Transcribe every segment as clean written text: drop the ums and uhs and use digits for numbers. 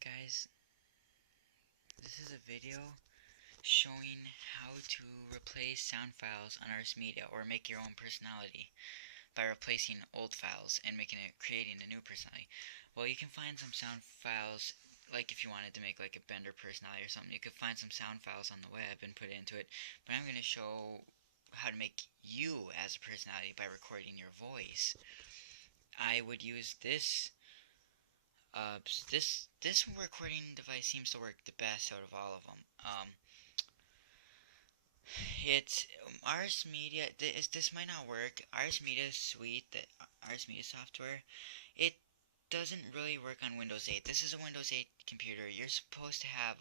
Guys, this is a video showing how to replace sound files on RS Media or make your own personality by replacing old files and creating a new personality. Well, you can find some sound files, like if you wanted to make like a Bender personality or something, you could find some sound files on the web and put it into it. But I'm going to show how to make you as a personality by recording your voice. I would use this recording device seems to work the best out of all of them. It's RS Media. This might not work. RS Media Suite, the RS Media software, it doesn't really work on Windows 8. This is a Windows 8 computer. You're supposed to have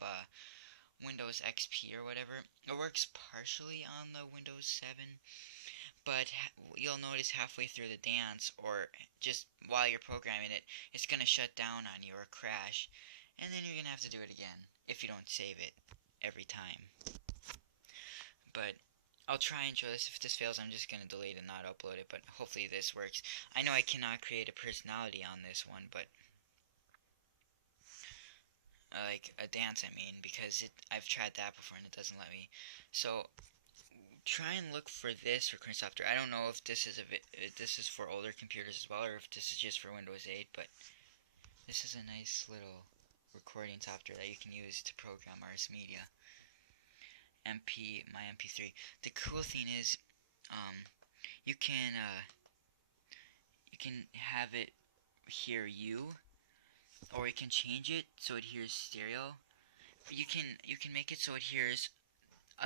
Windows XP or whatever. It works partially on the Windows 7, but you'll notice halfway through the dance, or just while you're programming it, it's gonna shut down on you or crash, and then you're gonna have to do it again if you don't save it every time. But I'll try and show this. If this fails, I'm just gonna delete and not upload it, but hopefully this works. I know I cannot create a personality on this one, but like a dance, I mean, because I've tried that before and it doesn't let me. So try and look for this recording software. I don't know if this is for older computers as well, or if this is just for Windows 8, but this is a nice little recording software that you can use to program RS Media. My MP3. The cool thing is, you can have it hear you, or you can change it so it hears stereo. You can make it so it hears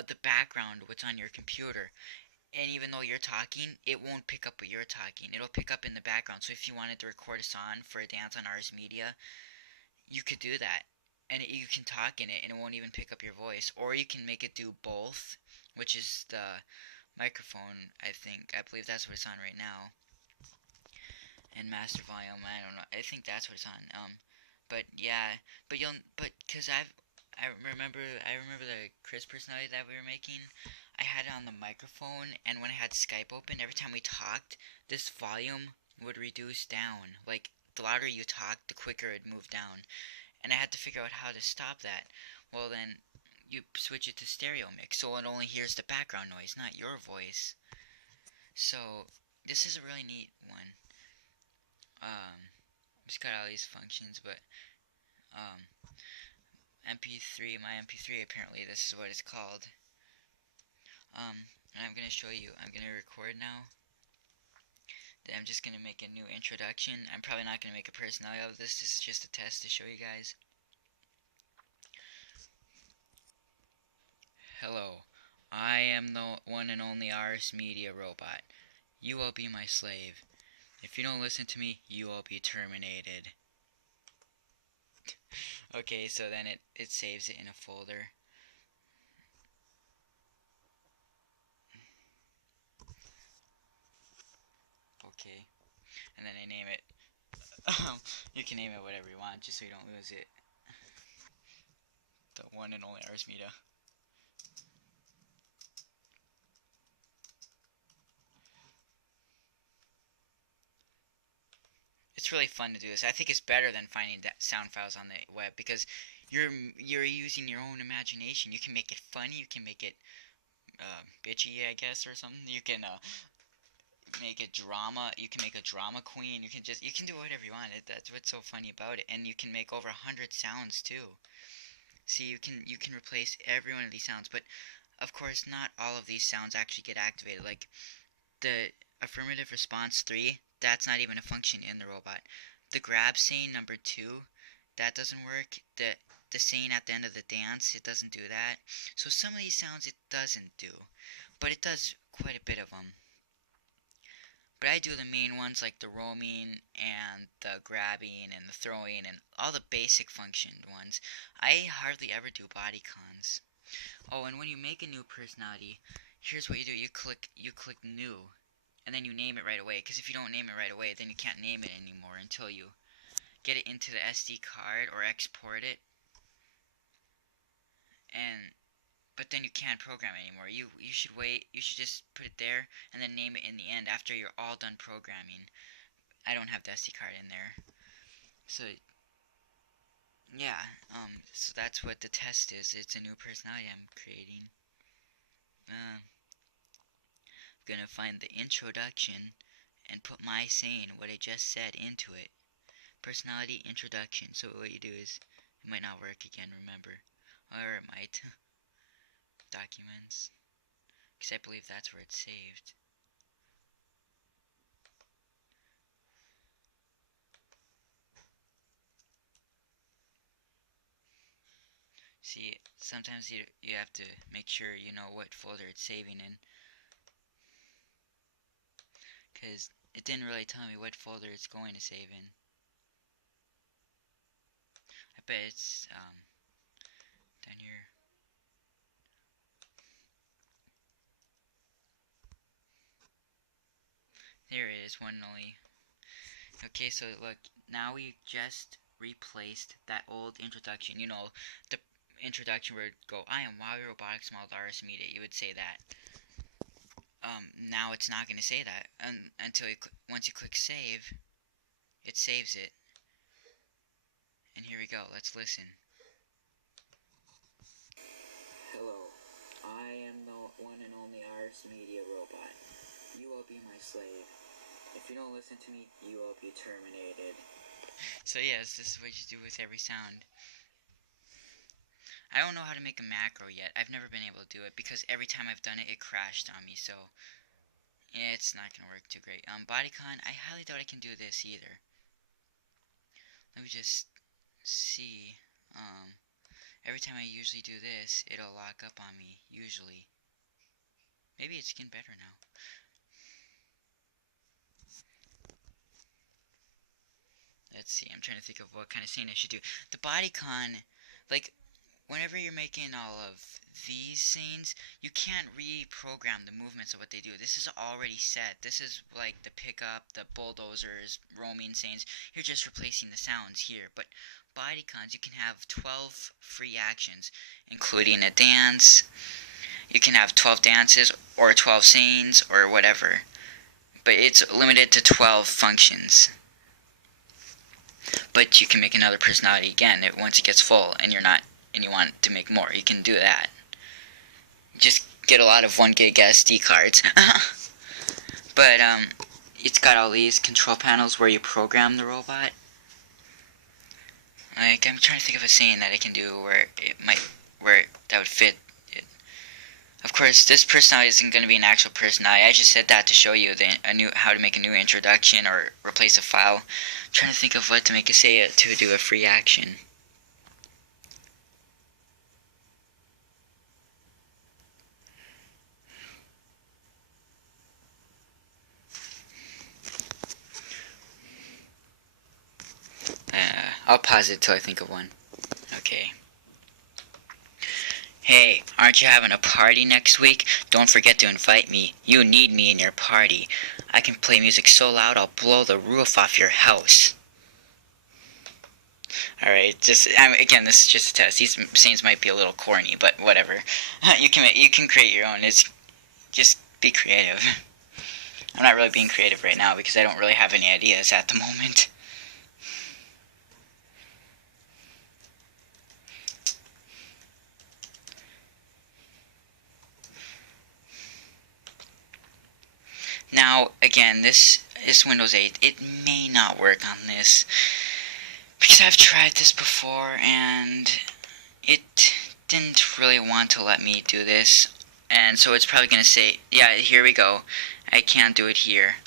the background, what's on your computer, and even though you're talking, it won't pick up what you're talking. It'll pick up in the background. So if you wanted to record a song for a dance on RS Media, you could do that, and you can talk in it, and it won't even pick up your voice. Or you can make it do both, which is the microphone. I believe that's what it's on right now. And master volume, I don't know. I think that's what it's on. But yeah, because I remember the Chris personality that we were making. I had it on the microphone, and when I had Skype open, every time we talked, this volume would reduce down. Like, the louder you talked, the quicker it moved down. And I had to figure out how to stop that. Well, then you switch it to stereo mix, so it only hears the background noise, not your voice. So this is a really neat one. Just got all these functions, but MP3, my MP3, apparently this is what it's called. And I'm gonna show you. I'm gonna record now. I'm just gonna make a new introduction. I'm probably not gonna make a personality of this. This is just a test to show you guys. Hello, I am the one and only RS Media robot. You will be my slave. If you don't listen to me, you will be terminated. Okay, so then it saves it in a folder. Okay, and then I name it. You can name it whatever you want, just so you don't lose it. The one and only RS Media. It's really fun to do this. I think it's better than finding sound files on the web, because you're using your own imagination. You can make it funny. You can make it bitchy, I guess, or something. You can make it drama. You can make a drama queen. You can do whatever you want. That's what's so funny about it. And you can make over 100 sounds too. See, you can replace every one of these sounds, but of course not all of these sounds actually get activated. Like the affirmative response 3, that's not even a function in the robot. The grab saying number 2, that doesn't work. The saying at the end of the dance, it doesn't do that. So some of these sounds it doesn't do, but it does quite a bit of them. But I do the main ones, like the roaming and the grabbing and the throwing and all the basic function ones. I hardly ever do body cons. Oh, and when you make a new personality, here's what you do. You click new, and then you name it right away, because if you don't name it right away, then you can't name it anymore until you get it into the SD card or export it. But then you can't program it anymore. You should wait. You should just put it there and then name it in the end after you're all done programming. I don't have the SD card in there, so Yeah, so that's what the test is. It's a new personality I'm creating. I'm gonna find the introduction and put my saying what I just said into it. Personality introduction. So what you do is, it might not work again, remember. Or it might. Documents. Because I believe that's where it's saved. See, sometimes you have to make sure you know what folder it's saving in. Because it didn't really tell me what folder it's going to save in. I bet it's down here. There it is, one and only. Okay, so look, now we just replaced that old introduction. You know, the introduction where it would go, I am wowwee Robotics Model RS Media. You would say that. Now it's not going to say that until once you click save, it saves it. And here we go. Let's listen. Hello, I am the one and only RS Media Robot. You will be my slave. If you don't listen to me, you will be terminated. So yes, this is what you do with every sound. I don't know how to make a macro yet. I've never been able to do it because every time I've done it, it crashed on me. So yeah, it's not gonna work too great. Bodycon, I highly doubt I can do this either. Let me just see. Every time I usually do this, it'll lock up on me. Usually, maybe it's getting better now. Let's see. I'm trying to think of what kind of scene I should do. The bodycon, like, whenever you're making all of these scenes, you can't reprogram the movements of what they do. This is already set. This is like the pickup, the bulldozers, roaming scenes. You're just replacing the sounds here. But bodycons, you can have 12 free actions, including a dance. You can have 12 dances or 12 scenes or whatever. But it's limited to 12 functions. But you can make another personality again once it gets full and you want to make more. You can do that. Just get a lot of 1 gig SD cards. But it's got all these control panels where you program the robot. Like, I'm trying to think of a scene that I can do where that would fit it. Of course, this personality isn't going to be an actual personality. I just said that to show you how to make a new introduction or replace a file. I'm trying to think of what to make it say to do a free action. I'll pause it till I think of one. Okay. Hey, aren't you having a party next week? Don't forget to invite me. You need me in your party. I can play music so loud I'll blow the roof off your house. Alright, again, this is just a test. These scenes might be a little corny, but whatever. You can create your own. It's just be creative. I'm not really being creative right now because I don't really have any ideas at the moment. Now, again, this is Windows 8. It may not work on this because I've tried this before and it didn't really want to let me do this. And so it's probably going to say, yeah, here we go. I can't do it here.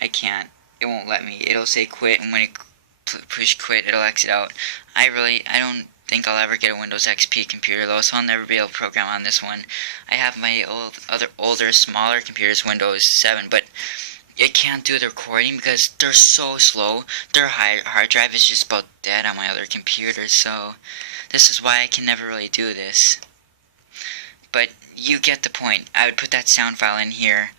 I can't. It won't let me. It'll say quit, and when it push quit, it'll exit out. I don't think I'll ever get a Windows XP computer though, so I'll never be able to program on this one. I have my older, smaller computers, Windows 7, but it can't do the recording because they're so slow. Their hard drive is just about dead on my other computers, so this is why I can never really do this. But you get the point. I would put that sound file in here,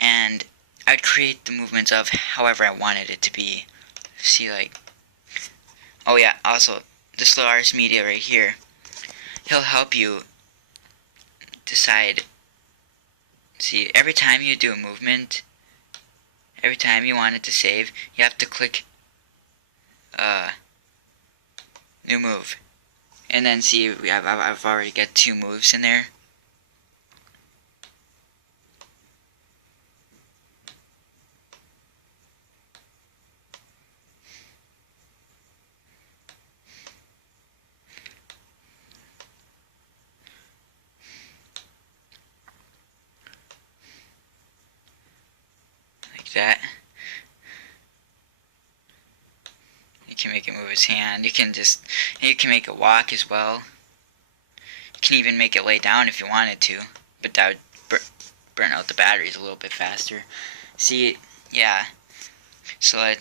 and I'd create the movements of however I wanted it to be. See, like, oh yeah, also, this little RS Media right here, he'll help you decide. See, every time you do a movement, every time you want it to save, you have to click new move. And then see, I've already got 2 moves in there. Like that. You can make it move his hand. You can make it walk as well. You can even make it lay down if you wanted to, but that would burn out the batteries a little bit faster. See, yeah. So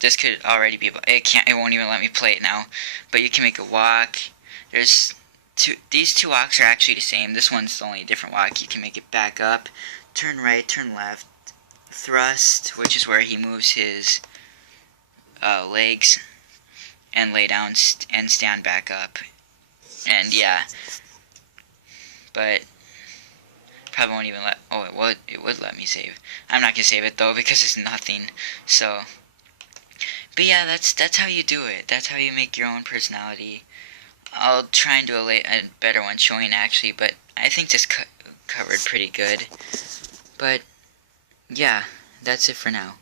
this could already be. It won't even let me play it now. But you can make it walk. These 2 walks are actually the same. This one's only a different walk. You can make it back up, turn right, turn left, thrust, which is where he moves his legs, and lay down and stand back up. And yeah, but probably won't even let. Oh, it would let me save. I'm not gonna save it though because it's nothing. So, but yeah, that's how you do it. That's how you make your own personality. I'll try and do a better one showing actually, but I think this covered pretty good. But yeah, that's it for now.